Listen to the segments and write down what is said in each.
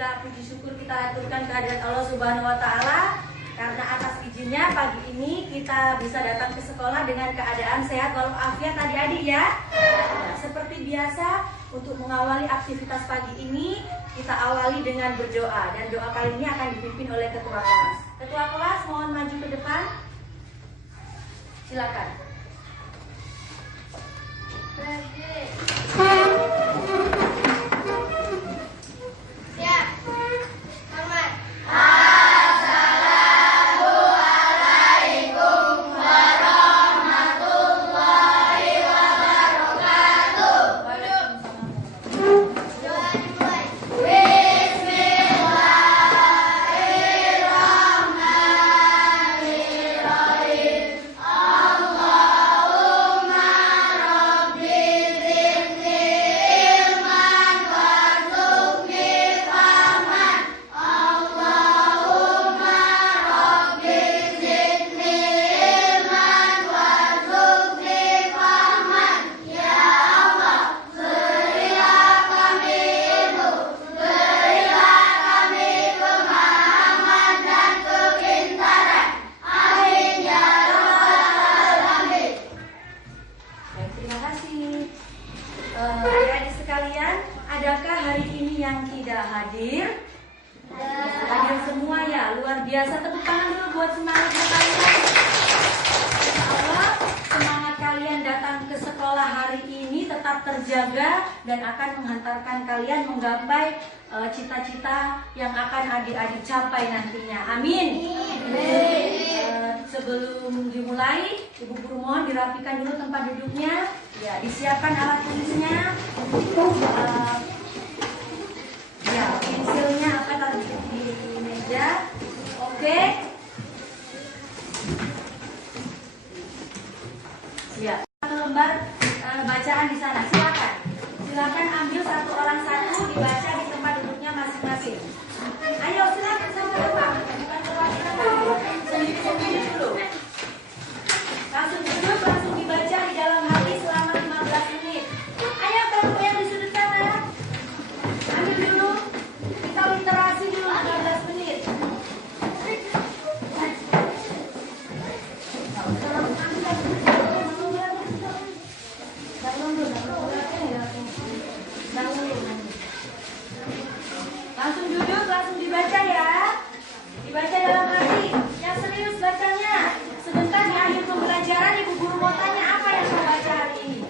Alhamdulillah, puji syukur kita aturkan kehadirat Allah Subhanahu wa Ta'ala. Karena atas izinnya pagi ini kita bisa datang ke sekolah dengan keadaan sehat walafiat adik-adik ya. Nah, seperti biasa untuk mengawali aktivitas pagi ini kita awali dengan berdoa, dan doa kali ini akan dipimpin oleh ketua kelas. Ketua kelas mohon maju ke depan. Silakan. Siap. Selamat. Adik-adik sekalian, adakah hari ini yang tidak hadir? Hadir semua ya, luar biasa. Tepuk tangan dulu buat semangatnya kalian. Insya Allah semangat kalian datang ke sekolah hari ini tetap terjaga dan akan menghantarkan kalian menggapai cita-cita yang akan adik-adik capai nantinya. Amin. Sebelum dimulai, Ibu Guru mohon dirapikan dulu tempat duduknya. Ya, disiapkan alat tulisnya. Ya, pensilnya apa tadi di meja? Oke. Ya, satu lembar bacaan di sana. Silakan. Silakan ambil satu orang satu, dibaca di tempat duduknya masing-masing. Ayo silakan sama-sama. Bukan perwakilan dulu. Sendiri-sendiri dulu. Langsung duduk, langsung dibaca di dalam hati selama 15 menit. Ayo kelompok yang di sudut sana. Ambil dulu. Kita literasi dulu 15 menit. Langsung duduk, langsung dibaca ya. Dibaca dalam hati. Yang serius bacanya. Sebentar di akhir pembelajaran Ibu Guru mau tanya apa yang kau baca hari ini.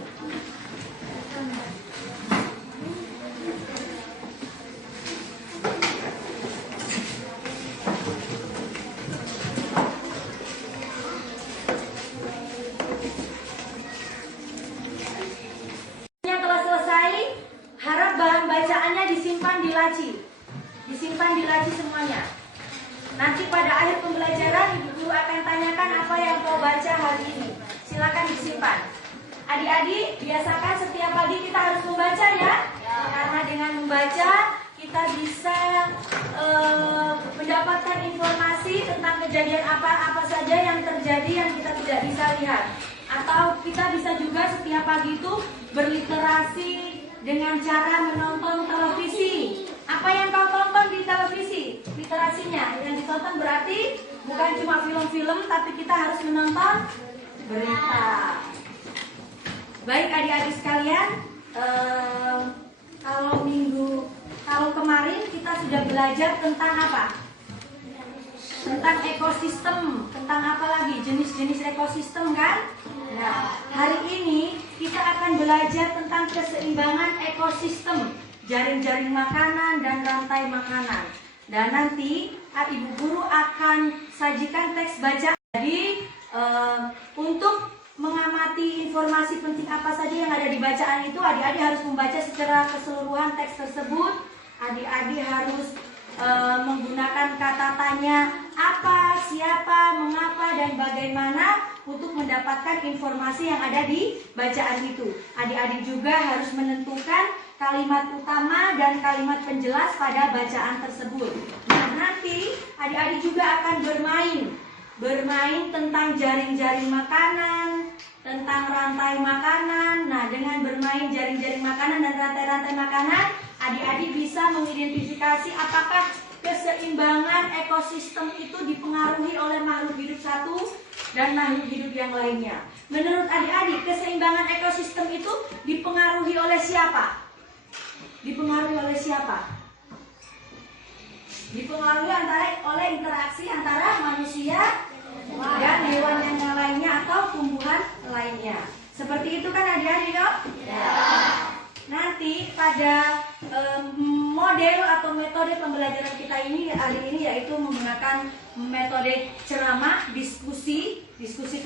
Yang telah selesai, harap bahan bacaannya disimpan di laci. Disimpan di laci semuanya. Nanti pada akhir pembelajaran Ibu Guru akan tanyakan apa yang kau baca hari ini. Silakan disimpan. Adik-adik, biasakan setiap pagi kita harus membaca ya. Karena dengan membaca kita bisa mendapatkan informasi tentang kejadian apa saja yang terjadi yang kita tidak bisa lihat. Atau kita bisa juga setiap pagi itu berliterasi dengan cara menonton televisi. Apa yang kau tonton di televisi? Literasinya. Yang ditonton berarti bukan cuma film-film, tapi kita harus menonton berita. Baik adik-adik sekalian, kalau kemarin kita sudah belajar tentang apa? Tentang ekosistem, tentang apa lagi? Jenis-jenis ekosistem kan? Nah, hari ini kita akan belajar tentang keseimbangan ekosistem, jaring-jaring makanan dan rantai makanan. Dan nanti Ibu Guru akan sajikan teks bacaan. Jadi untuk mengamati informasi penting apa saja yang ada di bacaan itu, adik-adik harus membaca secara keseluruhan teks tersebut. Adik-adik harus menggunakan kata tanya apa, siapa, mengapa, dan bagaimana untuk mendapatkan informasi yang ada di bacaan itu. Adik-adik juga harus menentukan kalimat utama dan kalimat penjelas pada bacaan tersebut. Nah, nanti adik-adik juga akan bermain tentang jaring-jaring makanan, tentang rantai makanan. Nah, dengan bermain jaring-jaring makanan dan rantai-rantai makanan, adik-adik bisa mengidentifikasi apakah keseimbangan ekosistem itu dipengaruhi oleh makhluk hidup satu dan makhluk hidup yang lainnya. Menurut adik-adik, keseimbangan ekosistem itu dipengaruhi oleh siapa? Dipengaruhi oleh siapa? Dipengaruhi oleh interaksi antara manusia dan hewan yang lainnya atau tumbuhan lainnya. Seperti itu kan adik-adik, dok? Ya. Nanti pada model atau metode pembelajaran kita ini hari ini yaitu menggunakan metode ceramah, diskusi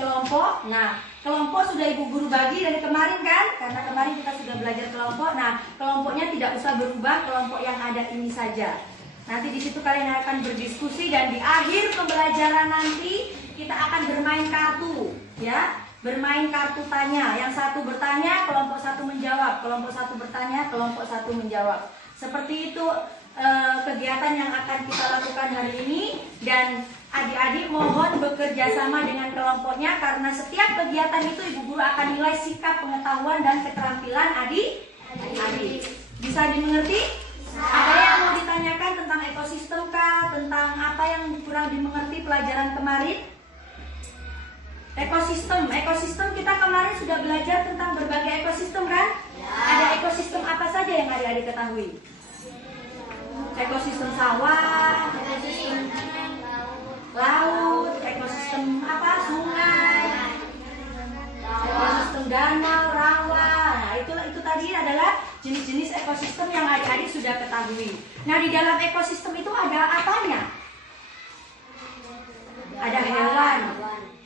kelompok. Nah, kelompok sudah ibu guru bagi dari kemarin kan? Karena kemarin kita sudah belajar kelompok. Nah, kelompoknya tidak usah berubah, kelompok yang ada ini saja. Nanti di situ kalian akan berdiskusi dan di akhir pembelajaran nanti kita akan bermain kartu, ya. Bermain kartu tanya, yang satu bertanya, kelompok satu menjawab, kelompok satu bertanya, kelompok satu menjawab. Seperti itu kegiatan yang akan kita lakukan hari ini. Dan adik-adik mohon bekerja sama dengan kelompoknya, karena setiap kegiatan itu ibu guru akan nilai sikap, pengetahuan, dan keterampilan adik-adik. Bisa dimengerti? Ada yang mau ditanyakan tentang ekosistem kah? Tentang apa yang kurang dimengerti pelajaran kemarin? Ekosistem kita kemarin sudah belajar tentang berbagai ekosistem kan? Ya. Ada ekosistem apa saja yang adik-adik ketahui? Ekosistem sawah, ekosistem laut, ekosistem apa? Sungai, ekosistem danau, rawa. Nah, itu tadi adalah jenis-jenis ekosistem yang adik-adik sudah ketahui. Nah, di dalam ekosistem itu ada apanya? Ada hewan.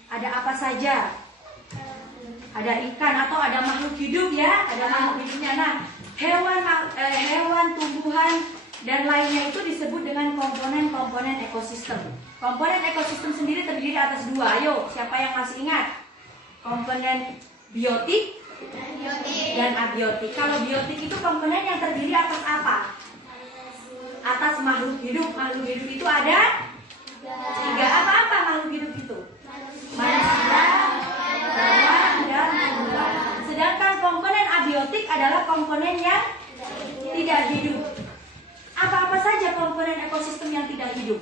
Ada apa saja? Ada ikan atau ada makhluk hidup ya? Ada makhluk hidupnya. Nah, hewan, tumbuhan, dan lainnya itu disebut dengan komponen-komponen ekosistem. Komponen ekosistem sendiri terdiri atas dua. Ayo, siapa yang masih ingat? Komponen biotik dan abiotik. Kalau biotik itu komponen yang terdiri atas apa? Atas makhluk hidup. Makhluk hidup itu ada tiga. Apa-apa makhluk hidup itu? Manusia, hewan, dan tumbuhan. Sedangkan komponen abiotik adalah komponen yang tidak hidup. Apa-apa saja komponen ekosistem yang tidak hidup?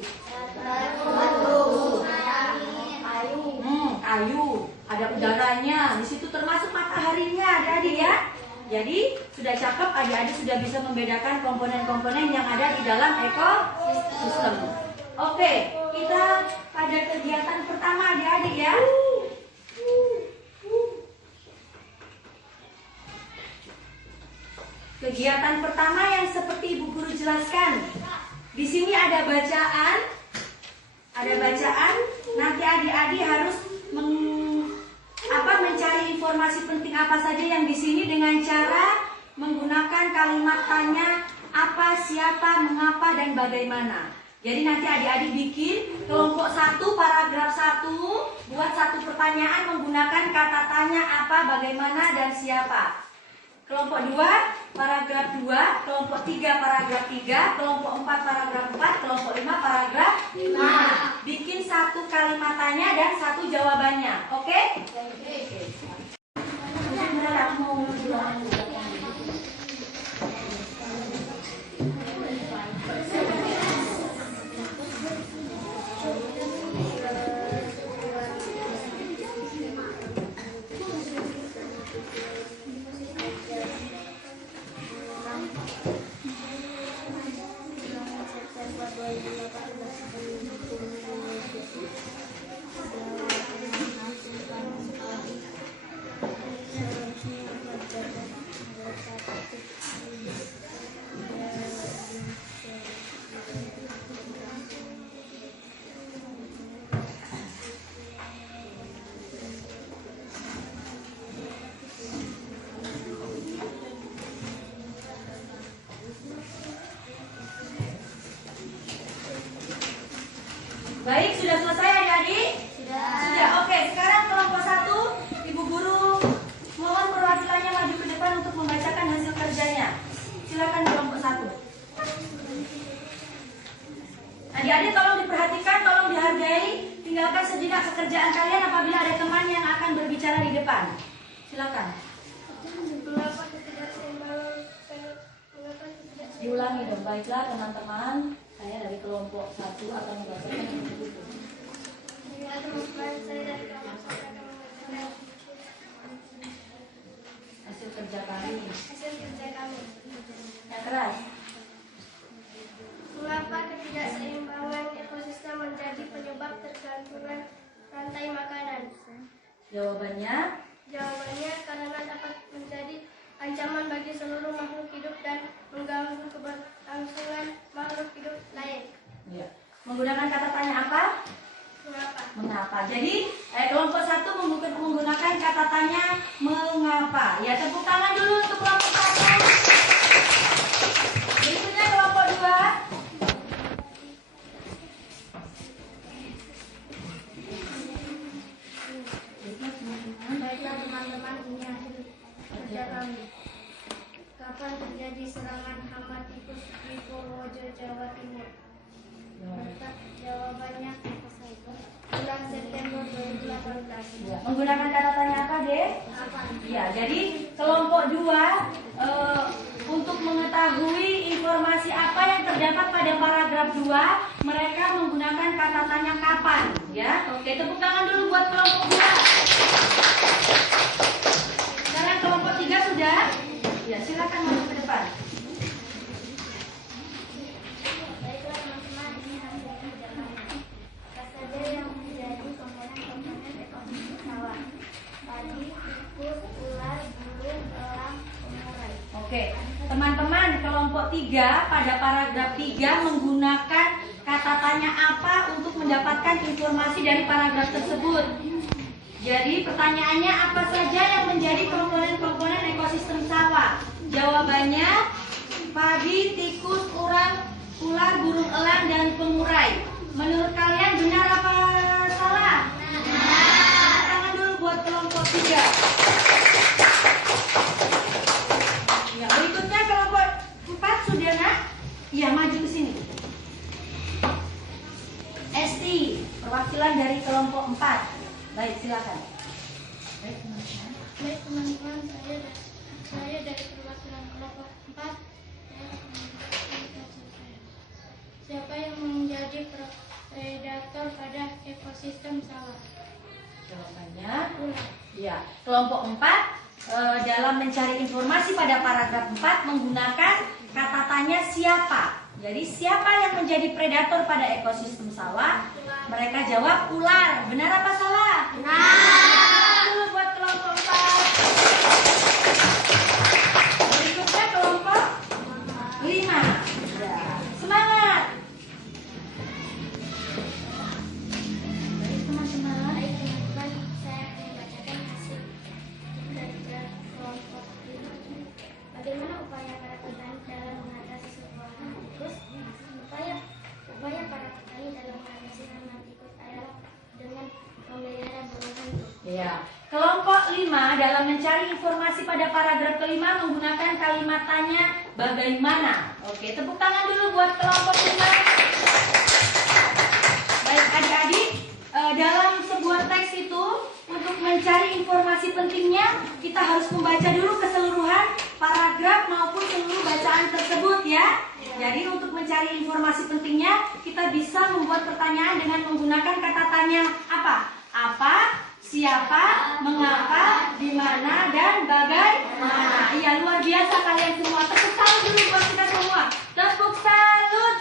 Kayu, ada udaranya, di situ termasuk mataharinya, adik-adik ya. Jadi sudah cakep, adik-adik sudah bisa membedakan komponen-komponen yang ada di dalam ekosistem. Oke, kita pada kegiatan pertama adik-adik ya. Kegiatan pertama yang seperti ibu guru jelaskan. Di sini ada bacaan. Nanti adik-adik harus mencari informasi penting apa saja yang di sini dengan cara menggunakan kalimat tanya, apa, siapa, mengapa, dan bagaimana. Jadi nanti adik-adik bikin kelompok 1 paragraf 1, buat satu pertanyaan menggunakan kata tanya, apa, bagaimana, dan siapa. Kelompok 2 paragraf 2, kelompok 3 paragraf 3, kelompok 4 paragraf 4, kelompok 5 paragraf 5. Bikin satu kalimat tanya dan satu jawabannya. Oke? Oke. Baik, sudah selesai adik-adik? Sudah. Oke, sekarang kelompok 1, Ibu Guru mohon perwakilannya maju ke depan untuk membacakan hasil kerjanya. Silakan kelompok 1. Adik-adik tolong diperhatikan, tolong dihargai. Tinggalkan sejenak pekerjaan kalian apabila ada teman yang akan berbicara di depan. Silakan. Diulangi dong. Baiklah teman-teman, saya dari kelompok 1 akan membacakan yang berikut. Baiklah teman-teman, saya dari kelompok 1 akan membacakan Hasil kerja kami. Yang keras. Mengapa ketidakseimbangan ekosistem menjadi penyebab tergantungnya rantai makanan? Jawabannya, Karena dapat menjadi ancaman bagi seluruh makhluk hidup dan mengganggu keberlangsungan makhluk hidup lain. ya. Menggunakan kata tanya apa? Mengapa. Jadi kelompok 1 menggunakan kata tanya mengapa. Ya, tepuk tangan dulu untuk kelompok 1. Berikutnya kelompok 2. Baiklah teman-teman, ini hasil kerja kami. Kapan terjadi serangan hama tikus di Purworejo, Jawa Timur? Jawabannya bulan September 2018. Ya. Menggunakan kata tanya apa, Dek? Ya, jadi kelompok 2 untuk mengetahui informasi apa yang terdapat pada paragraf 2, mereka menggunakan kata tanya kapan, ya. Oke, tepuk tangan dulu buat kelompok 2. Sekarang kelompok 3 sudah? Ya, silakan maju ke depan. Baiklah teman-teman, ini hasil kerja kami. Apa saja yang menjadi komponen-komponen ekosistem sawah? Padi, tikus, ular, burung, elang, pengurai. Oke, teman-teman, kelompok 3 pada paragraf 3 menggunakan kata tanya apa untuk mendapatkan informasi dari paragraf tersebut. Jadi pertanyaannya, apa saja yang menjadi komponen-komponen ekosistem sawah? Jawabannya padi, tikus, ular, burung elang, dan pengurai. Menurut kalian benar apa salah? Benar. Tangan dulu buat kelompok 3. Ya, berikutnya kelompok 4 sudah, nak? Iya, maju ke sini. Esti, perwakilan dari kelompok 4. Baik, silakan. Baik teman-teman, saya dari perwakilan kelompok 4. Siapa yang menjadi predator pada ekosistem sawah? Jawabannya, ya, kelompok 4 dalam mencari informasi pada paragraf 4 menggunakan kata tanya siapa. Jadi siapa yang menjadi predator pada ekosistem sawah? Mereka jawab ular. Benar apa salah? Benar. Dulu buat kelompok 4. Berikutnya kelompok 5. Ya. Semangat. Baik teman-teman. Baik teman-teman, saya akan membacakan hasil kerja kelompok 5. Bagaimana upaya para petani dalam mengatasi sebuah hama tikus? Upaya para petani dalam mengatasi hama tikus adalah dengan memelihara burung hantu. Ya. Kelompok 5 dalam mencari informasi pada paragraf kelima menggunakan kalimat tanya bagaimana. Oke, tepuk tangan dulu buat kelompok 5. Baik adik-adik, dalam sebuah teks itu untuk mencari informasi pentingnya kita harus membaca dulu keseluruhan paragraf maupun seluruh bacaan tersebut, ya. Jadi untuk mencari informasi pentingnya kita bisa membuat pertanyaan dengan menggunakan kata tanya apa, siapa, mengapa, di mana, dan bagaimana. Iya, luar biasa kalian semua. Tepuk salut dulu buat kita semua. Tepuk salut.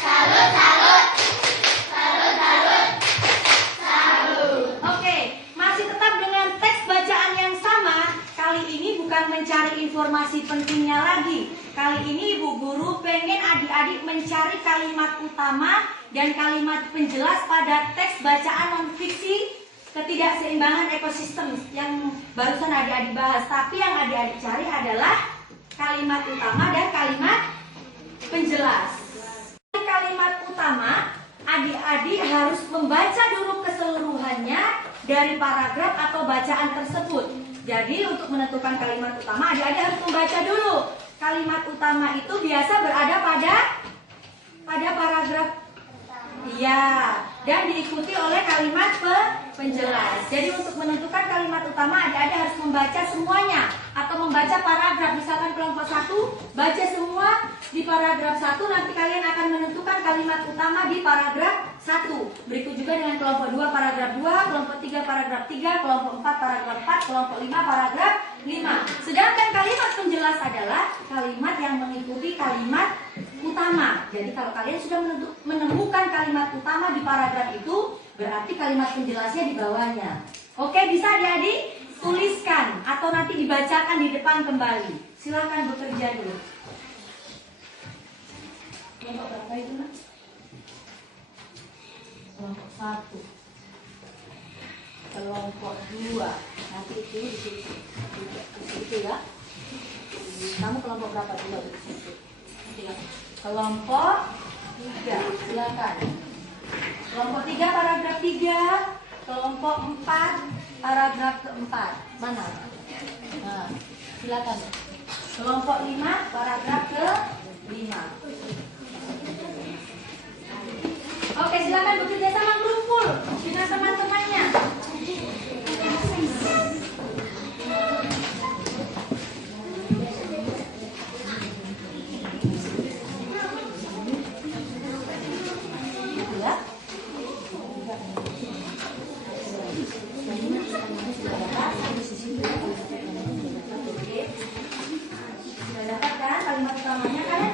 Salut, salut. Salut, salut. Salut. Oke, masih tetap dengan teks bacaan yang sama. Kali ini bukan mencari informasi pentingnya lagi. Kali ini Ibu Guru pengen adik-adik mencari kalimat utama dan kalimat penjelas pada teks bacaan non-fiksi ketidakseimbangan ekosistem yang barusan adik-adik bahas. Tapi yang adik-adik cari adalah kalimat utama dan kalimat penjelas. Kalimat utama, adik-adik harus membaca dulu keseluruhannya dari paragraf atau bacaan tersebut. Jadi untuk menentukan kalimat utama, adik-adik harus membaca dulu. Kalimat utama itu biasa berada pada paragraf. Iya, dan diikuti oleh kalimat penjelas. Jadi untuk menentukan kalimat utama, adik-adik harus membaca semuanya atau atau membaca paragraf. Misalkan kelompok 1 baca semua di paragraf 1, nanti kalian akan menentukan kalimat utama di paragraf 1. Berikut juga dengan kelompok 2 paragraf 2, kelompok 3 paragraf 3, kelompok 4 paragraf 4, kelompok 5 paragraf 5. Sedangkan kalimat penjelas adalah kalimat yang mengikuti kalimat utama. Jadi kalau kalian sudah menemukan kalimat utama di paragraf itu, berarti kalimat penjelasnya di bawahnya. Oke, bisa adik-adik? Tuliskan atau nanti dibacakan di depan kembali. Silakan bekerja dulu. Kelompok berapa itu, Nak? Kelompok 1. Kelompok 2. Nanti itu di situ. Di situ ya. Kamu kelompok berapa juga di situ? Kelompok 3. Silakan. Kelompok 3 paragraf 3. Kelompok 4 paragraf keempat. Mana? Nah, silakan. Kelompok 5 paragraf ke-5. Oke, silakan bekerja sama berumpul dengan teman-temannya. Sudah dapat kan kalimat utamanya kan?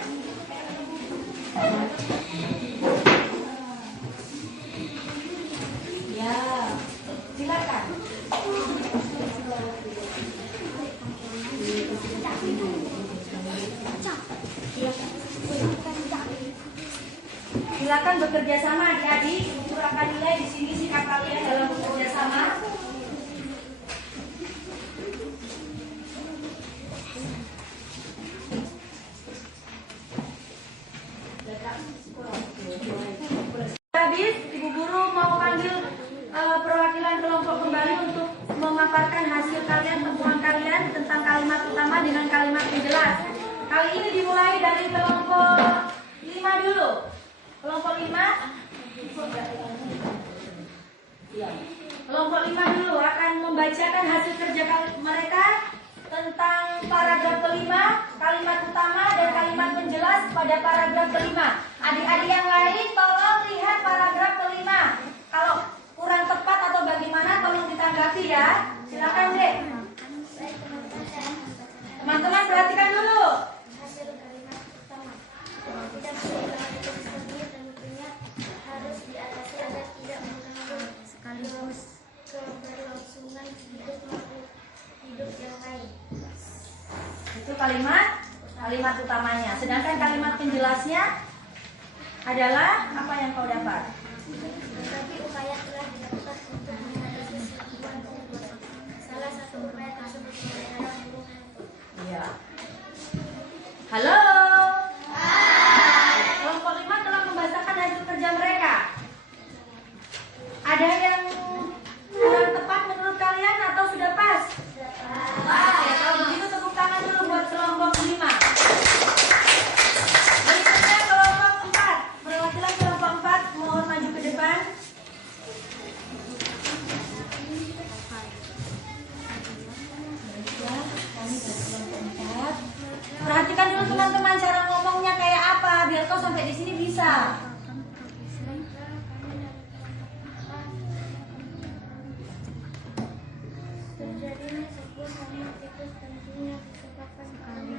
Ya, silakan. Silakan bekerja sama adik-adik. Guru akan nilai di sini sikap kalian dalam bekerja sama. Habis, Ibu Guru mau panggil perwakilan kelompok kembali untuk memaparkan hasil kalian, temuan kalian tentang kalimat utama dengan kalimat penjelas. Kali ini dimulai dari kelompok 5 dulu. Kelompok 5. Ya. Kelompok 5 dulu akan membacakan hasil kerja mereka tentang paragraf kelima, kalimat utama dan kalimat penjelas pada paragraf kelima. Adik-adik yang lain tolong lihat paragraf kelima. Kalau kurang tepat atau bagaimana tolong ditanggapi ya. Silakan Dek. Teman-teman perhatikan dulu. Hasil kalimat utama tidak boleh tentunya harus diatasi agar tidak mengganggu sekaligus keberlangsungan hidup yang lain. Itu kalimat utamanya. Sedangkan kalimat penjelasnya adalah apa yang kau dapat? Berbagai upaya telah dilakukan untuk mengatasi sebuah kebutuhan. Salah satu upaya tersebut adalah burung hantu. Iya. Halo. Hai. Kelompok 5 telah membacakan hasil kerja mereka. Ada yang kurang tepat menurut kalian atau sudah pas? Oke, kalau begitu tepuk tangan dulu buat kelompok 5. Berikutnya kelompok 4. Perwakilan kelompok 4 mohon maju ke depan. Ya, kami dari kelompok 4. Perhatikan dulu teman-teman cara ngomongnya kayak apa biar kau sampai di sini bisa. Terjadinya sebuah hama tikus tentunya disebabkan karena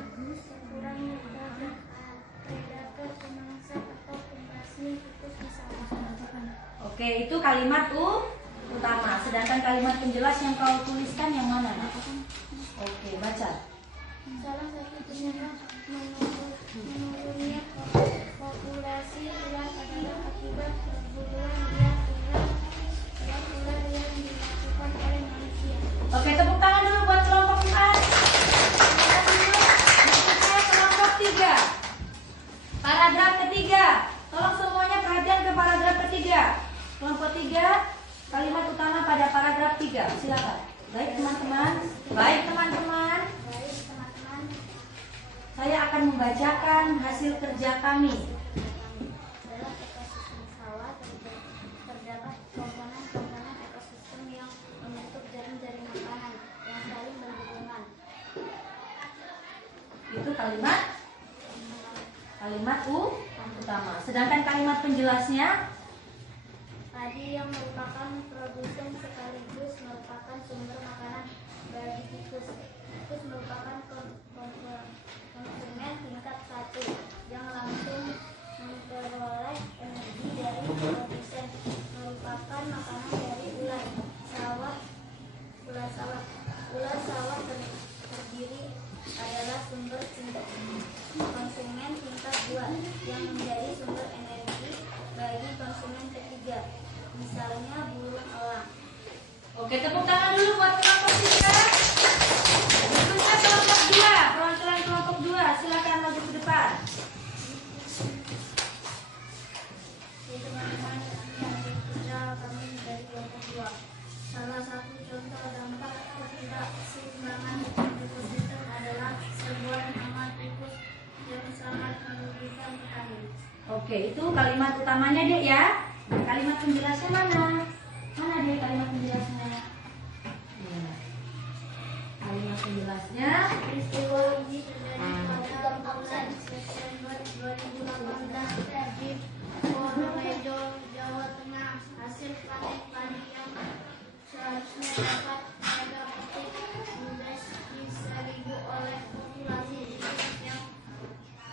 kurangnya kadar predator pemangsa atau pembasmi tikus misalnya. Oke, itu kalimat utama. Sedangkan kalimat penjelas yang kau tuliskan yang mana? Oke, baca. Salah satu penyebab menurunnya populasi ular adalah akibat perburuan ular yang dilakukan oleh manusia. Oke, tepuk tangan dulu buat kelompok 4. Berikutnya kelompok 3. Paragraf ketiga. Tolong semuanya perhatian ke paragraf ketiga. Kelompok 3, kalimat utama pada paragraf 3. Silakan. Baik teman-teman. Saya akan membacakan hasil kerja kami. Dalam ekosistem sawah terdapat komponen-komponen ekosistem yang membentuk jaring-jaring makanan yang saling berhubungan. kalimat utama. Sedangkan kalimat penjelasnya, padi yang merupakan produsen sekaligus merupakan sumber makanan bagi tikus. Tikus merupakan konsumen tingkat 1 yang langsung memperoleh energi dari produsen, merupakan makanan dari ular sawah. Ular sawah terdiri adalah sumber konsumen tingkat 2 yang menjadi sumber energi bagi konsumen ketiga, misalnya burung elang. oke, tepuk tangan dulu buat kelompok 3. Berikutnya kelompok 2, perwakilan kelompok 2, silakan maju ke depan. Jadi teman-teman yang kita kami dari kelompok 2. Salah satu contoh dampak ketidakseimbangan ekosistem adalah serbuan hama tikus yang sangat merugikan petani. Oke, itu kalimat utamanya Dek ya. Kalimat penjelasnya mana? Mana Dek kalimat penjelasnya? Ya. Kalimat penjelasnya, Peristiwa ini terjadi pada bulan September 2018 di Purworejo, Jawa Tengah. Hasil panen padi yang seharusnya dapat harga petik ludes diseribu oleh populasi tikus yang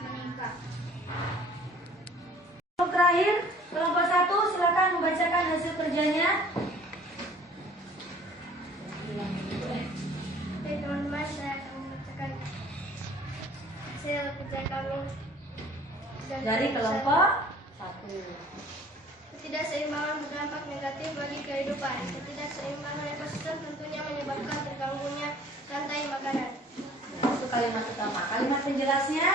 meningkat. kelompok terakhir, kelompok 1, silakan membacakan hasil kerjanya. Oke teman-teman, saya akan membacakan hasil kerja kami Dari kelompok 1. Ketidakseimbangan berdampak negatif bagi kehidupan. Ketidakseimbangan ekosistem tentunya menyebabkan terganggunya rantai makanan. Itu kalimat utama. Kalimat penjelasnya,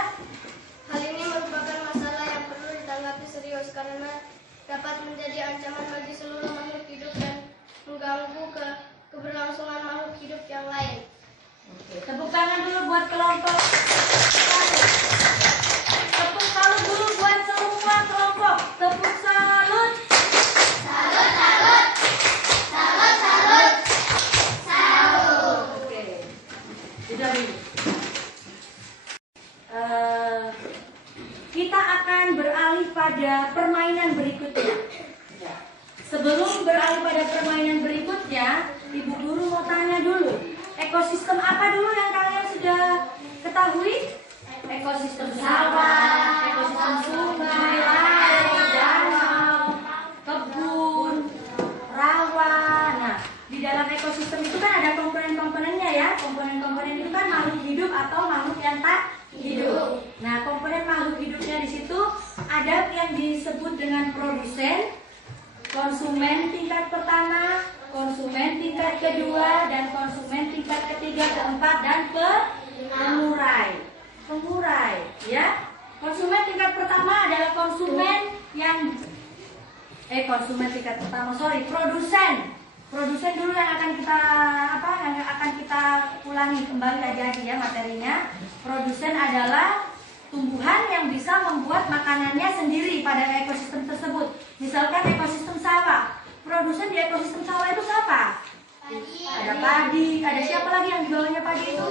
Hal ini merupakan masalah yang perlu ditanggapi serius karena dapat menjadi ancaman bagi seluruh makhluk hidup dan mengganggu keberlangsungan makhluk hidup yang lain. oke, tepuk tangan dulu buat kelompok 1. Tepuk salut dulu buat semua kelompok. Tepuk salut. Oke, sudah dulu. Kita akan beralih pada permainan berikutnya. Sebelum beralih pada permainan berikutnya, Ibu Guru mau tanya dulu, ekosistem apa dulu yang kalian sudah ketahui? Ekosistem sawah, ekosistem sungai, laut, danau, kebun, rawa. Nah, di dalam ekosistem itu kan ada komponen-komponennya ya. Komponen-komponen itu kan makhluk hidup atau makhluk yang tak hidup. Nah, komponen makhluk hidupnya di situ ada yang disebut dengan produsen, konsumen tingkat pertama, konsumen tingkat kedua, dan konsumen tingkat ketiga, keempat, dan pengurai. Pengurai, ya. Konsumen tingkat pertama adalah konsumen yang produsen. Produsen dulu yang akan kita ulangi kembali lagi ya materinya. Produsen adalah tumbuhan yang bisa membuat makanannya sendiri pada ekosistem tersebut. Misalkan ekosistem sawah. Produsen di ekosistem sawah itu siapa? Ada padi, ada siapa lagi yang di bawahnya padi itu?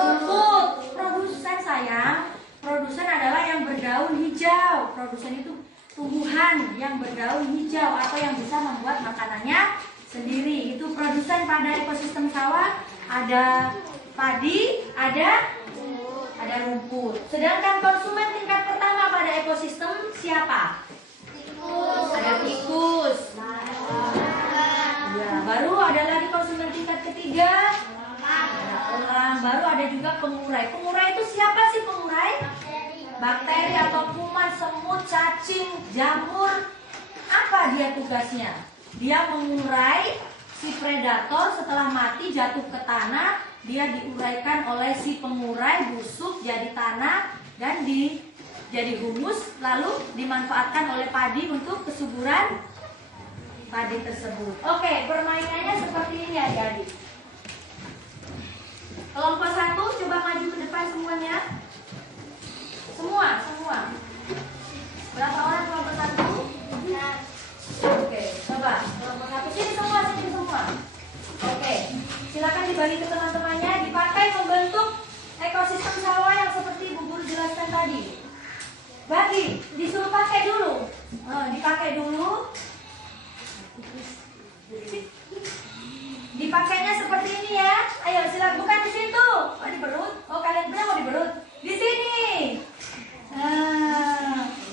Rumput. Produsen sayang. Produsen adalah yang berdaun hijau. Produsen itu tumbuhan yang berdaun hijau atau yang bisa membuat makanannya sendiri. Itu produsen pada ekosistem sawah. Ada padi, ada rumput. Sedangkan konsumen tingkat pertama pada ekosistem siapa? Ada tikus. Ya, baru ada lagi konsumen tingkat ketiga. Ada elang. Baru ada juga pengurai. Pengurai itu siapa sih pengurai? Bakteri atau kuman, semut, cacing, jamur. Apa dia tugasnya? Dia mengurai si predator setelah mati jatuh ke tanah. Dia diuraikan oleh si pengurai, busuk jadi tanah dan jadi humus, lalu dimanfaatkan oleh padi untuk kesuburan padi tersebut. Oke, permainannya seperti ini adik-adik. Kelompok 1 coba maju ke depan semuanya. Semua. Berapa orang kelompok 1? Oke, coba kelompok 1 sini semua. Oke, silakan dibagi ke teman-temannya, dipakai membentuk ekosistem sawah yang seperti Bu Guru jelaskan tadi. Bagi, disuruh pakai dulu. Dipakai dulu. Dipakainya seperti ini ya. Ayo silakan, bukan di situ. Oh di perut. Oh kalian benar mau di perut. Di sini.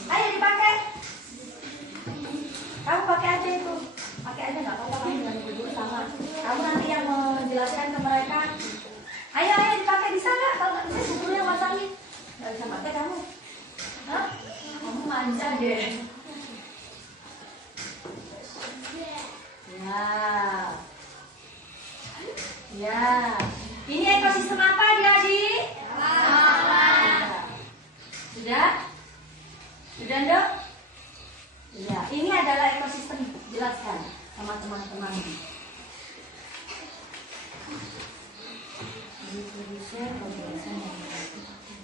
Ayo dipakai. Kamu pakai aja itu. Pakai aja nggak apa-apa. Kamu dengan ibu dulu sama. Kamu nanti yang menjelaskan ke mereka. Ayo dipakai, bisa nggak? Kalau nggak bisa bukunya yang masangin. Nggak bisa pakai kamu. Hah? Kamu manja deh. Ya. Ini ekosistem apa adik-adik? Sudah? Sudah dok? Ya. Ini adalah ekosistem. Jelaskan sama teman-teman.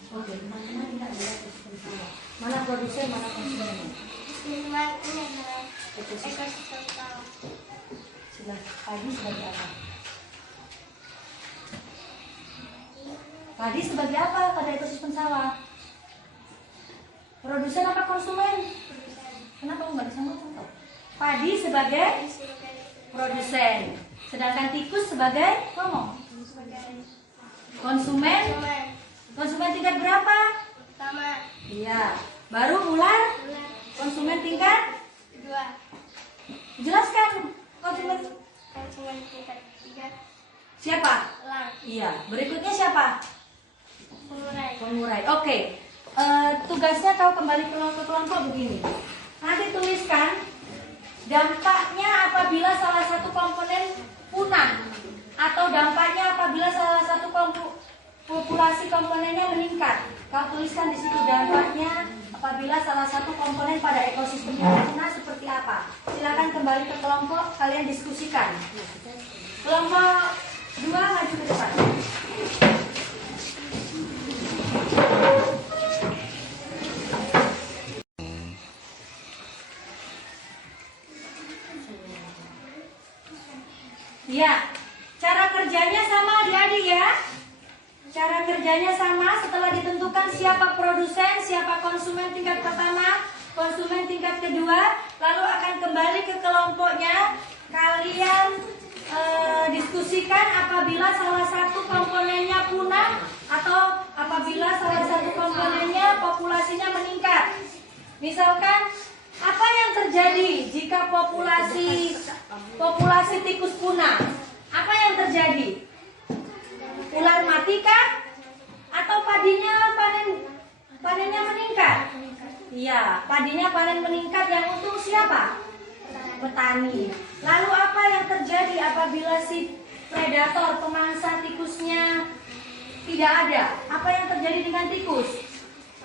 Oke, teman-teman tidak ada ekosistem sawah. Mana produsen, mana konsumen? Ini adalah ekosistem sawah. Sudah. Padi sebagai apa? Padi sebagai apa pada ekosistem sawah? Produsen apa konsumen? Kenapa nggak bisa ngomong? Padi sebagai produsen, sedangkan tikus sebagai ngomong konsumen. Konsumen tingkat berapa? Pertama. Iya. Baru ular? Konsumen tingkat? Kedua. Jelaskan konsumen. Konsumen tingkat 3. Siapa? Elang. Iya. Berikutnya siapa? Pengurai. Pengurai. Oke. Tugasnya kau kembali ke kelompok begini. Nanti tuliskan dampaknya apabila salah satu komponen punah atau dampaknya apabila salah satu populasi komponennya meningkat. Kau tuliskan di situ dampaknya apabila salah satu komponen pada ekosistemnya punah seperti apa. Silakan kembali ke kelompok, kalian diskusikan. Kelompok 2 maju ke depan. Ya, cara kerjanya sama adik-adik ya. Cara kerjanya sama, setelah ditentukan siapa produsen, siapa konsumen tingkat pertama, konsumen tingkat kedua, lalu akan kembali ke kelompoknya. Kalian diskusikan apabila salah satu komponennya punah atau apabila salah satu komponennya populasinya meningkat. Misalkan, apa yang terjadi jika populasi tikus punah? Apa yang terjadi? Ular mati kah? Atau panennya meningkat? Iya, padinya panen meningkat, yang untung siapa? Petani. Lalu apa yang terjadi apabila si predator pemangsa tikusnya tidak ada? Apa yang terjadi dengan tikus?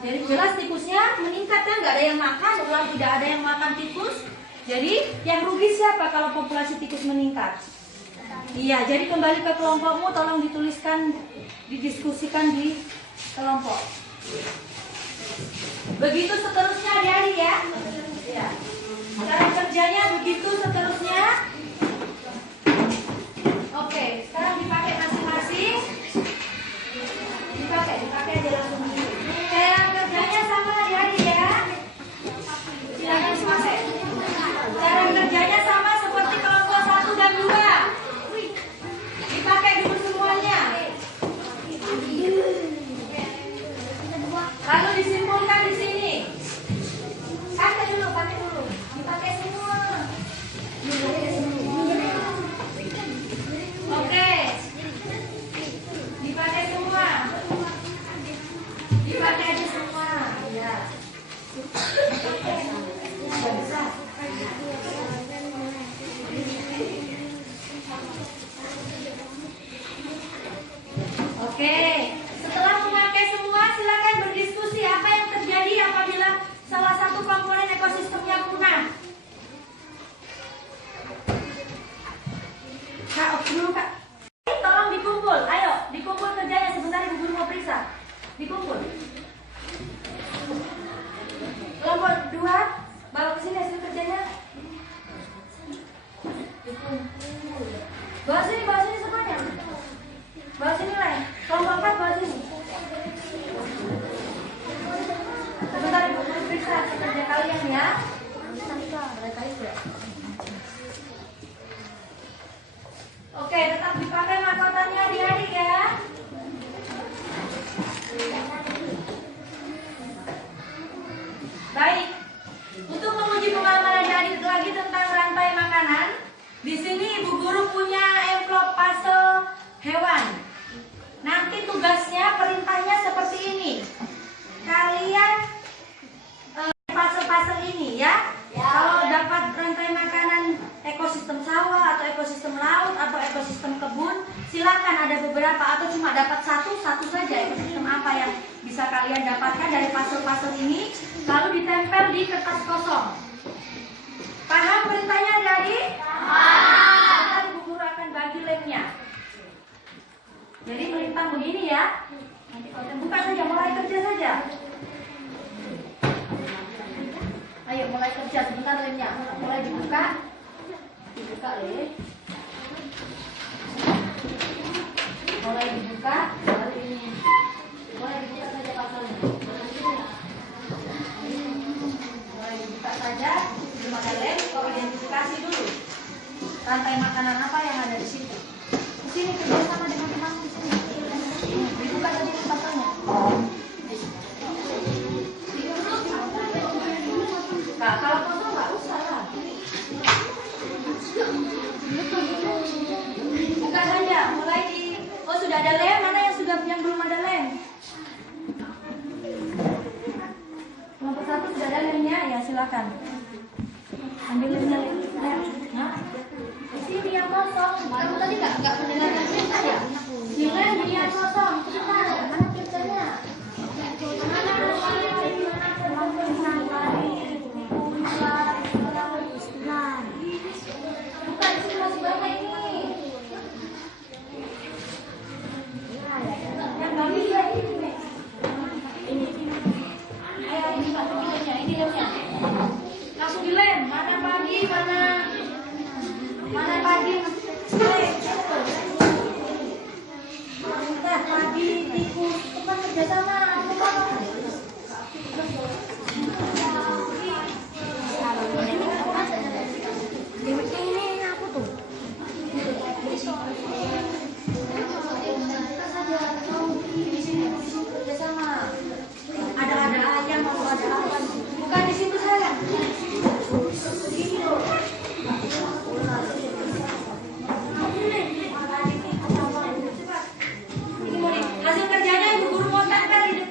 Jadi jelas tikusnya meningkat kan, nggak ada yang makan, ular tidak ada yang makan tikus. Jadi yang rugi siapa kalau populasi tikus meningkat? Iya, jadi kembali ke kelompokmu, tolong dituliskan, didiskusikan di kelompok. Begitu seterusnya adik-adik ya. Ya. Cara kerjanya begitu seterusnya. Oke, sekarang dipakai masing-masing. Dipakai aja langsung. Cara kerjanya sama adik-adik ya. Silakan dipakai. Cara kerjanya sama seperti kelompok 1 dan 2. Dipakai dulu semuanya. Lalu disimpulkan di sini. Pakai dulu. Dipakai semua. Oke. Dipakai semua. Dipakai aja semua. Ya. Sudah bisa. Oke, setelah memakai semua, silakan berdiskusi apa yang terjadi apabila salah satu komponen ekosistemnya punah. Kak, dulu Kak. Tolong dikumpul, ayo dikumpul kerjanya sebentar, Ibu Guru mau periksa. Dikumpul. Kelompok 2, bawa ke sini hasil kerjanya. Dikumpul. Bawa sini semuanya. Bawa sini lah. Kelompok 4 bawa sini. saat pekerja kalian ya. Oke, tetap dipakai mahkotanya adik-adik ya. Baik. Untuk menguji pengalaman adik-adik lagi tentang rantai makanan, di sini Ibu Guru punya amplop puzzle hewan. Nanti tugasnya, perintahnya seperti ini. Kalian puzzle-puzzle ini ya. Kalau dapat rantai makanan ekosistem sawah atau ekosistem laut atau ekosistem kebun, silakan, ada beberapa atau cuma dapat satu saja ekosistem apa yang bisa kalian dapatkan dari puzzle-puzzle ini, lalu ditempel di kertas kosong. Paham perintahnya adik-adik? Paham. Ibu Guru akan bagi lemnya. Jadi perintah begini ya. Nanti kalian buka saja, mulai kerja saja. Ayo mulai kerja, sebentar lemnya. Mulai dibuka. Dibuka leh. Mulai dibuka. Lalu ini. Mulai dibuka saja pasalnya. Mulai dibuka saja. Belum ada lem, kau identifikasi dulu. Rantai makanan apa yang ada di situ. Di sini kerjasama dengan teman di sini. Dibuka tadi pasalnya. Nah, kalau kosong nggak usah lah. Buka saja, mulai di. Oh, sudah ada lem, mana yang belum ada lem? Kelompok 1 sudah ada lemnya, ya silakan. Ambil lemnya, lem. Nah, sini yang kosong. Kamu tadi nggak mendengarkan saya? Di lem ini yang kosong. Sebentar, mana kerjanya? Bukan, sini masih banyak ini. Yang nggak bisa ini. Ayo, ini Pak, ini lemnya. Langsung dilem. Mana pagi, mana pagi. Bentar, pagi, tikus, teman kerjasama. Ini apa tuh? Di sini kerjasama. Ada ayam atau ada apa? Bukan di situ sayang. Ini loh. Ini hasil kerjanya Ibu Guru mau tempel di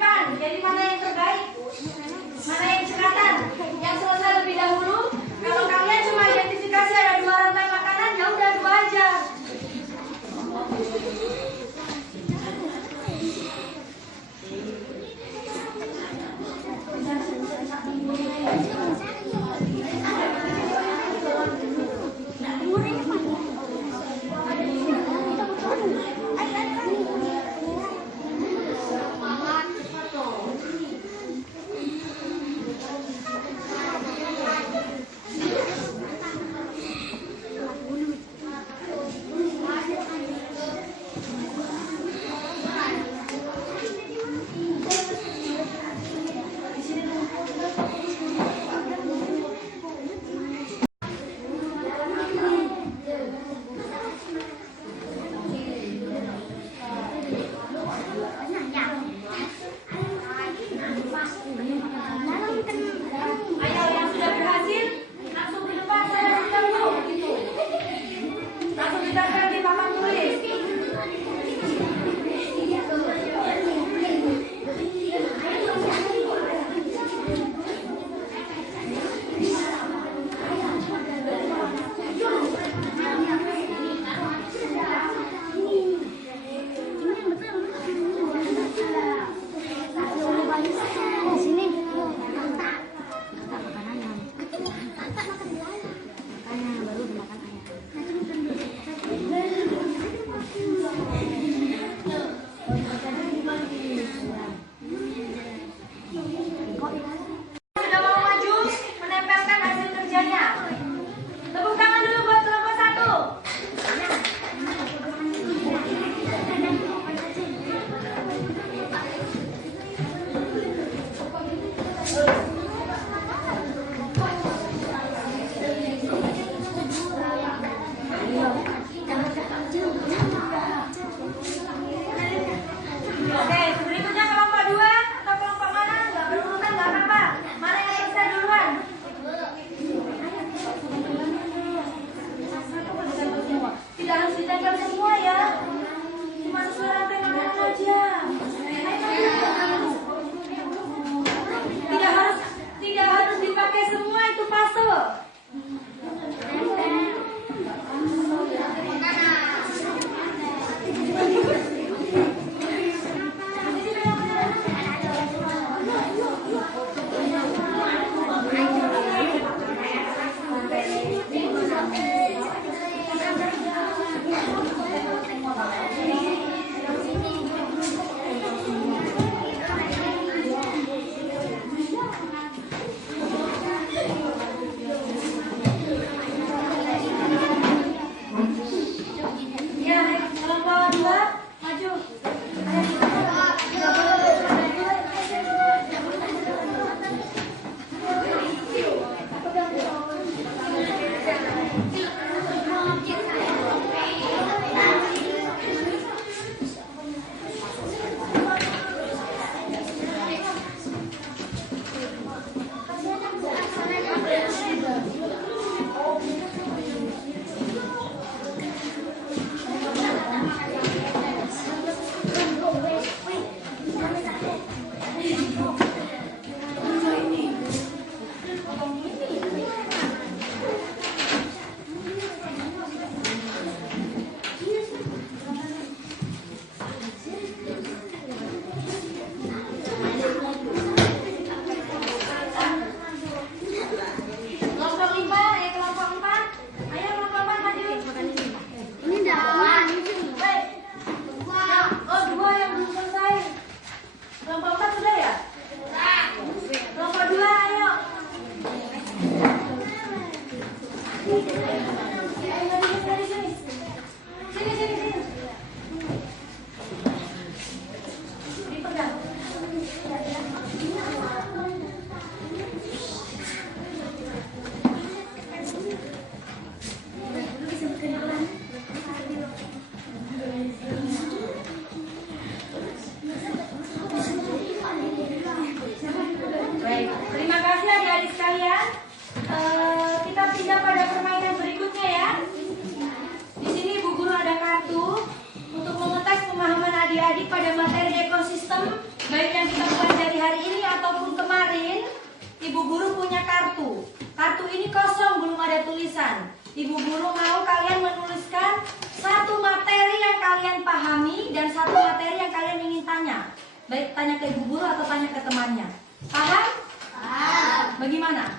Ibu guru mau kalian menuliskan satu materi yang kalian pahami dan satu materi yang kalian ingin tanya. Baik tanya ke ibu guru atau tanya ke temannya. Paham? Paham. Bagaimana?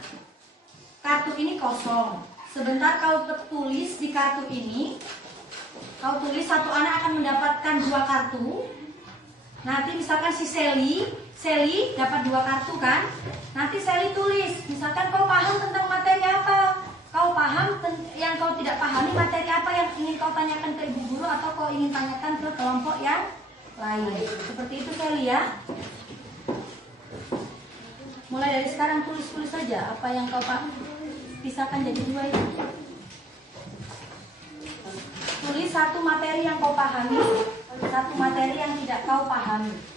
Kartu ini kosong. Sebentar kau tulis di kartu ini. Kau tulis satu anak akan mendapatkan 2 kartu. Nanti misalkan si Sally dapat 2 kartu kan? Nanti Sally tulis. Misalkan kau paham tentang materi apa? Kau paham yang kau tidak pahami materi apa yang ingin kau tanyakan ke ibu guru atau kau ingin tanyakan ke kelompok yang lain. Seperti itu Sally ya. Mulai dari sekarang tulis-tulis saja apa yang kau paham. Pisahkan jadi 2 itu. Tulis satu materi yang kau pahami, satu materi yang tidak kau pahami.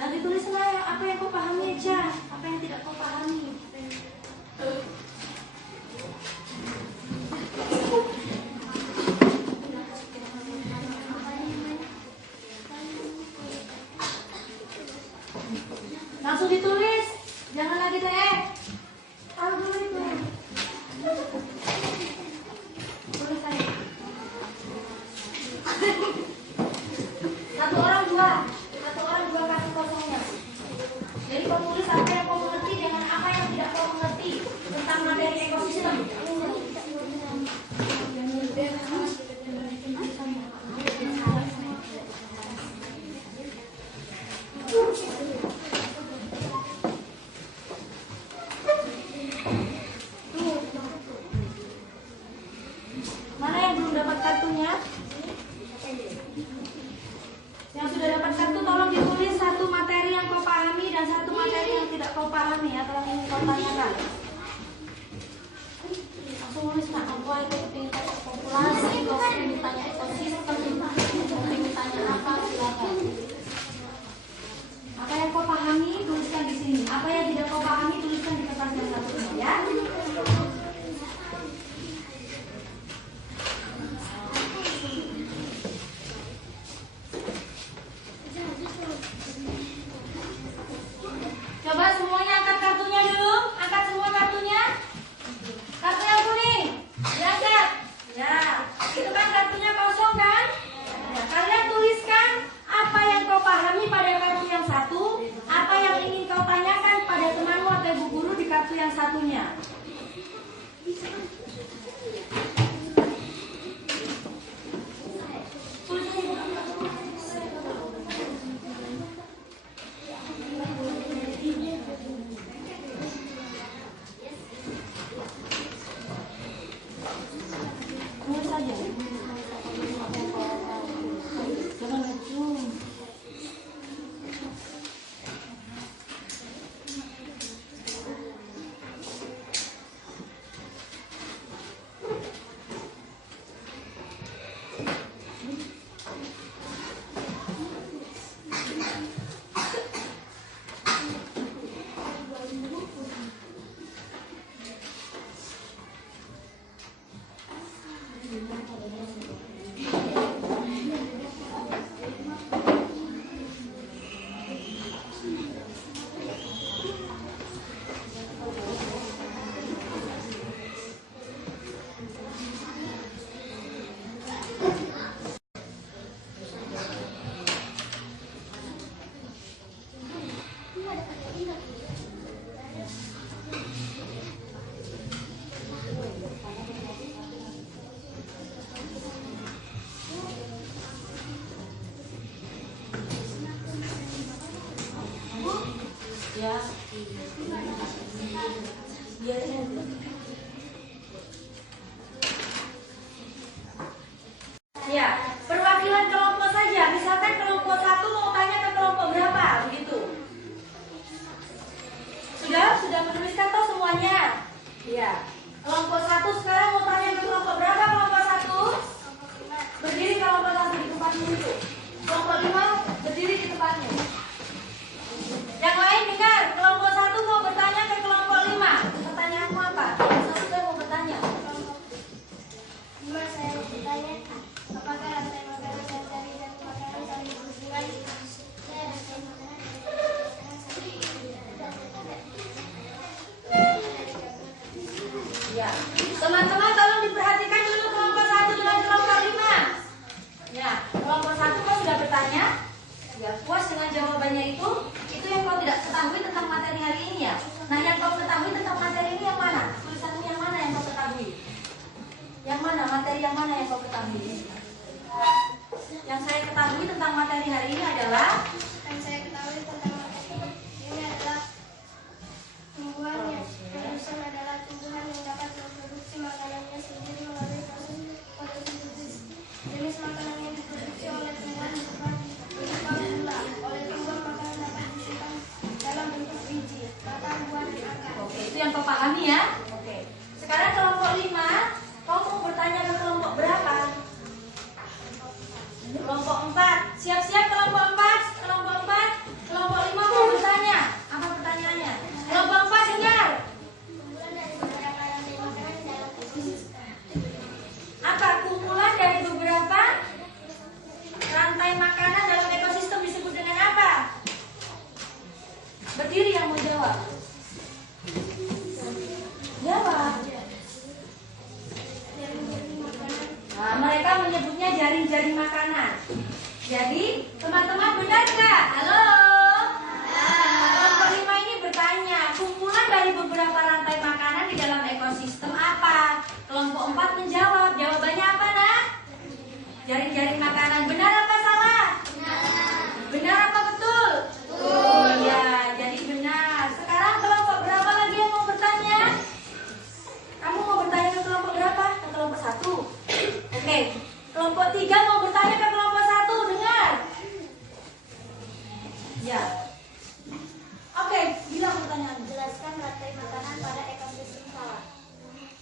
Nanti tulislah apa yang kau pahami aja, apa yang tidak kau pahami. Langsung ditulis, jangan lagi TF. Taruh dulu itu. Tulis aja. Satu orang 2 kartu kosongnya. Jadi kau tulis apa yang kau mengerti dengan apa yang tidak kau mengerti tentang materi ekosistem. Mana yang belum dapat kartunya? Yang sudah dapat kartu tolong ditulis satu materi yang kau pahami dan satu materi yang tidak kau pahami atau yang ingin kau tanyakan. Langsung tulis nak, aku itu ingin tanya populasi, kau ingin tanya ekosistem, ingin tanya apa, silakan. Apa yang kau pahami tuliskan di sini. Apa yang tidak kau pahami tuliskan di kertas yang satunya ya. Coba semuanya angkat kartunya dulu. Angkat semua kartunya. Kartu yang kuning diangkat. Ya, itu kan kartunya kosong kan? Ya, kalian tuliskan apa yang kau pahami pada kartu yang satu, apa yang ingin kau tanyakan pada temanmu atau ibu guru di kartu yang satunya. Tulis saja. Jangan ngejum. Ya. Ya, perwakilan kelompok saja. Misalkan kelompok 1 mau tanya ke kelompok berapa, begitu. Sudah menuliskan toh semuanya? Ya. Kelompok 1 sekarang mau tanya ke kelompok berapa? Kelompok 1 berdiri, kelompok 1 di tempatmu itu. Kelompok 5 berdiri di tempatmu. Yang lain dengar, kelompok 1 mau bertanya ke kelompok 5. Pertanyaanmu apa? Kelompok 1 saya mau bertanya. Lima, saya mau bertanya, apakah rantai makanan dan cari dan makanan saling berhubungan? Saya rantai makanan dan saling berhubungan. Ya, teman-teman tolong diperhatikan dulu kelompok 1 dengan kelompok 5. Ya, kelompok 1 kau sudah bertanya? Ya, puas dengan jawabannya itu yang kau tidak ketahui tentang materi hari ini ya. Nah, yang kau ketahui tentang materi ini yang mana? Tulisanmu yang mana yang kau ketahui? Yang mana? Materi yang mana yang kau ketahui? Yang saya ketahui tentang materi hari ini adalah tumbuhan yang produsen adalah tumbuhan yang dapat memproduksi makanannya sendiri melalui proses fotosintesis. Jenis makanan yang diproduksi oleh tumbuhan berupa gula. Oleh tumbuhan makanan dapat disimpan dalam bentuk biji, batang, buah, dan akar. Oke, itu yang kau pahami ya. Oke. Sekarang kelompok 5, kau mau bertanya ke kelompok berapa? Kelompok 4. Siap-siap kelompok 4. Kelompok 4. Kelompok 5 mau bertanya. Apa pertanyaannya? Kelompok 4 dengar. Kumpulan dari beberapa rantai makanan dalam ekosistem. Apa kumpulan dari beberapa rantai makanan dalam ekosistem disebut dengan apa? Berdiri yang mau jawab. Jawab. Nah, mereka menyebutnya jaring-jaring makanan. Jadi, teman-teman benar nggak? Halo? Kelompok 5 ini bertanya, kumpulan dari beberapa rantai makanan di dalam ekosistem apa? Kelompok 4 menjawab. Jawabannya apa, nak? Jaring-jaring makanan. Benar apa salah? Benar apa betul? Betul. Iya, jadi benar. Sekarang kelompok berapa lagi yang mau bertanya? Kamu mau bertanya ke kelompok berapa? Ke kelompok 1. Oke. Kelompok 3 mau bertanya ke kelompok 1. Dengar. Ya. Oke, bilang pertanyaan. Jelaskan rantai makanan pada ekosistem sawah.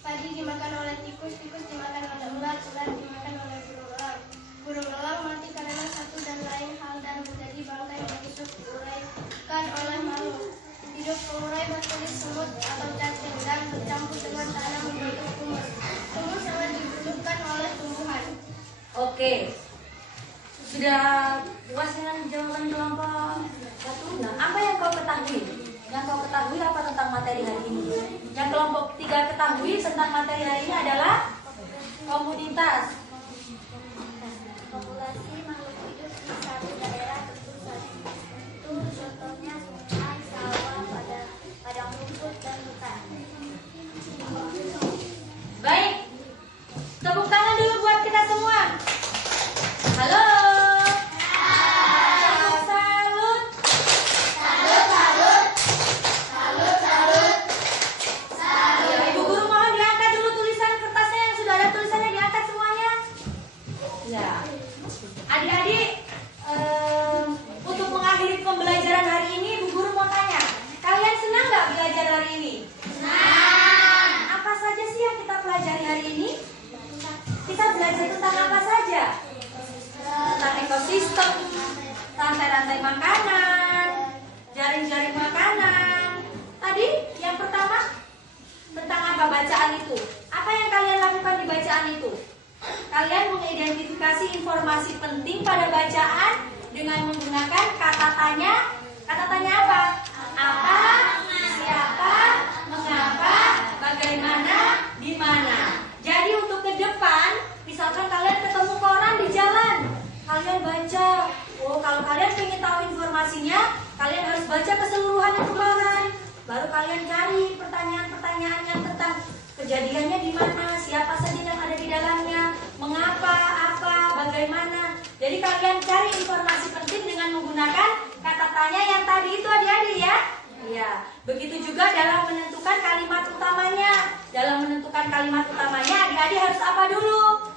Padi dimakan oleh tikus, tikus dimakan oleh ular, ular dimakan oleh burung elang. Burung elang mati karena satu dan lain hal dan menjadi bangkai yang hidup diuraikan oleh makhluk hidup. Pengurai berkulit semut atau cacing dan bercampur dengan tanah membentuk humus. Humus sangat dibutuhkan oleh tumbuhan. Oke. Sudah puas dengan jawaban kelompok 1? Nah, apa yang kau ketahui? Yang kau ketahui apa tentang materi hari ini? Yang kelompok 3 ketahui tentang materi hari ini adalah komunitas. Populasi makhluk hidup di satu daerah tentu saja. Contohnya sungai, sawah, padang rumput, dan hutan. Baik. Tepuk tangan dulu buat kita semua. Halo. Salut. Ya, Ibu Guru mohon diangkat dulu tulisan kertasnya yang sudah ada tulisannya, diangkat semuanya. Ya. Adik-adik, untuk mengakhiri pembelajaran hari ini, Bu Guru mau tanya, kalian senang nggak belajar hari ini? Senang. Apa saja sih yang kita pelajari hari ini? Kita belajar tentang apa saja? Tentang ekosistem, rantai-rantai makanan, jaring-jaring makanan. Tadi yang pertama tentang apa bacaan itu? Apa yang kalian lakukan di bacaan itu? kalian mengidentifikasi informasi penting pada bacaan dengan menggunakan kata tanya. Kata tanya apa? Apa, siapa, mengapa, bagaimana, di mana. Jadi untuk ke depan, misalkan kalian ketemu koran di jalan, kalian baca. Oh, kalau kalian ingin tahu informasinya, kalian harus baca keseluruhan itu koran. Baru kalian cari pertanyaan-pertanyaan yang tentang kejadiannya di mana, siapa saja yang ada di dalamnya, mengapa, apa, bagaimana. Jadi kalian cari informasi penting dengan menggunakan kata tanya yang tadi itu adik-adik ya. Iya. Begitu juga dalam menentukan kalimat utamanya. Dalam menentukan kalimat utamanya, adik-adik harus apa dulu?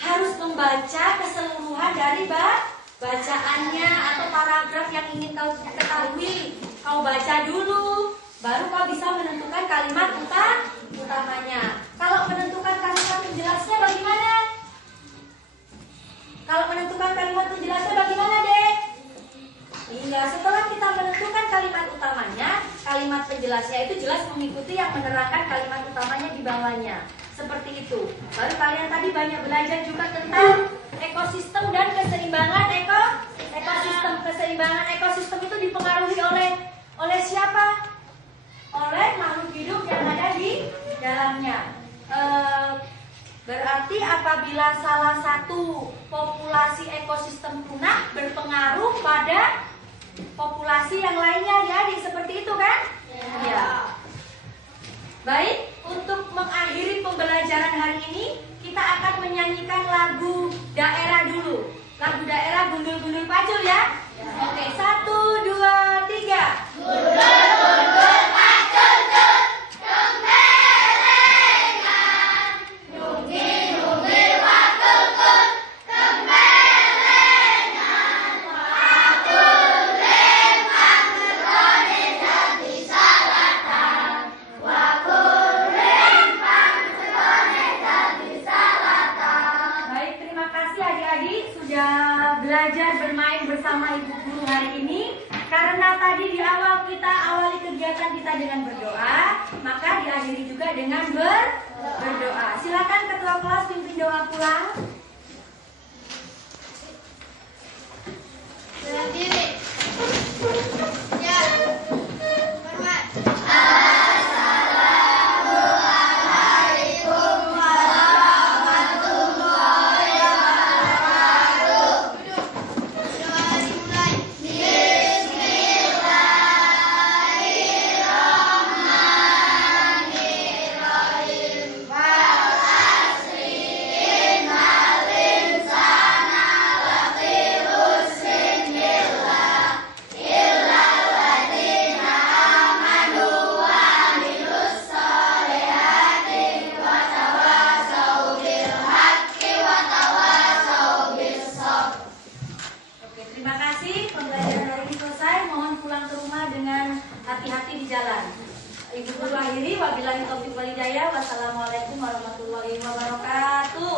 Harus membaca keseluruhan dari bacaannya atau paragraf yang ingin kau ketahui. Kau baca dulu, baru kau bisa menentukan kalimat utamanya. Kalau menentukan kalimat penjelasnya bagaimana? Kalau menentukan kalimat penjelasnya bagaimana, Dek? Iya, setelah kita menentukan kalimat utamanya, kalimat penjelasnya itu jelas mengikuti yang menerangkan kalimat utamanya di bawahnya. Seperti itu. Baru kalian tadi banyak belajar juga tentang ekosistem dan keseimbangan ekosistem. Keseimbangan ekosistem itu dipengaruhi oleh siapa? Oleh makhluk hidup yang ada di dalamnya. Berarti apabila salah satu populasi ekosistem punah berpengaruh pada populasi yang lainnya, jadi seperti itu kan? Ya. Baik, untuk mengakhiri pembelajaran hari ini, kita akan menyanyikan lagu daerah dulu. Lagu daerah Gundul-Gundul Pacul ya? Oke, 1, 2, 3. Gundul-gundul pacul cul, kempelengan. Nungi-nungi wakul kul, kempelengan. Wakul lempang terone jadi salatan. Wakul lempang terone jadi salatan. Baik, terima kasih adik-adik sudah belajar bermain bersama ibu guru hari ini. Karena tadi di awal kita awali kegiatan kita dengan berdoa, maka diakhiri juga dengan berdoa. Silakan ketua kelas pimpin doa pulang. Berdiri. Ya. Hormat. Terima kasih, pembelajaran hari ini selesai. Mohon pulang ke rumah dengan hati-hati di jalan. Ibu guru akhiri, wabillahi taufiq wal hidayah. Wassalamualaikum warahmatullahi wabarakatuh.